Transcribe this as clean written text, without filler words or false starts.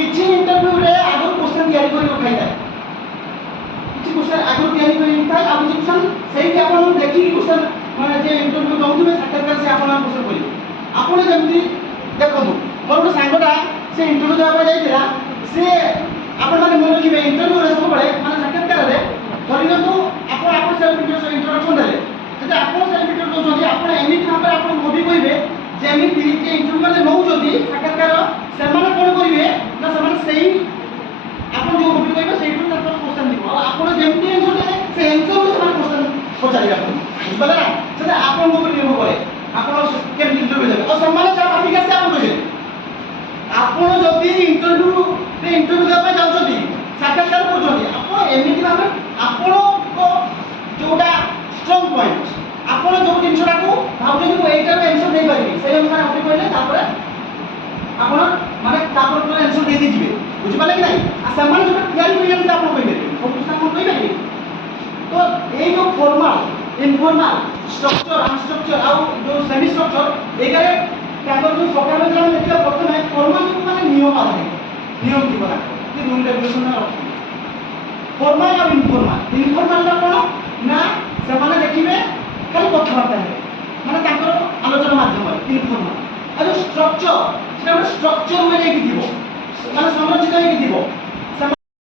किछि इंटरव्यू रे आगो क्वेश्चन तयारी करि रखाइ थाए किछि क्वेश्चन आगो तयारी करि थाए आ किछि क्वेश्चन सेही आपण देखि कि क्वेश्चन माने जे इंटरव्यू दउथुबे साक्षात्कार से आपण क्वेश्चन करिवे आपण जेमति देखनु मोर गो सांगटा से इंटरव्यू देबा जाइतिला से आपण माने मन रखिबे इंटरव्यू रे सब बळे माने साक्षात्कार रे धरिनतु आपण आपण सेल्फ इंट्रोडक्शन देले जदि आपण सेल्फ इंट्रोडक्शन जदि आपण एमिति भाबे आपण मोदी कहिबे जेमिति जे इंटरव्यू माने नउ जदि साक्षात्कार सेमाने कोन करिवे ना सेमाने सेही आपण जो मोदी कहिबे सेही तर क्वेश्चन दिबो आपण जेमिति आंसर दे से आंसर रे सेमाने क्वेश्चन पचारिबा आपण बुझला ना से आपण मोदी निर्भर करे आपण केम इंटरव्यू देबे और सेमाने जा भाबी के से आपण कहिबे आपण जदि इंटरव्यू देबा जाउछथि साक्षात्कार करछथि आपण एमिति भाबे आपण को जोटा स्ट्रांग पॉइंट आपण जो जिनसटा को भाबुछथि को एटा में आंसर दे पारिबे सेही अनुसार आपण कहले तापर आपण माने तापर को आंसर दे दिजिबे बुझि पाले कि नहीं आ समान जो तयारी करि हम आपण कहिबे फोकस आपण कहिबे तो ए जो फॉर्मल इनफॉर्मल स्ट्रक्चर अनस्ट्रक्चर आ जो सेमी स्ट्रक्चर एगारे तापर जो सकाळ में हम देखिला प्रथमे फॉर्मल को माने नियम आधारे नियम की बना कि रूल रेगुलेशन में रखी फॉर्मल और इनफॉर्मल ला कोन ना सेमाने देखिबे खाली कथबार्ता है माने ताकर आलोचना माध्यम इनफॉर्मल आ जो स्ट्रक्चर सेटा स्ट्रक्चर में लेके दिबो माने संरचित होके दिबो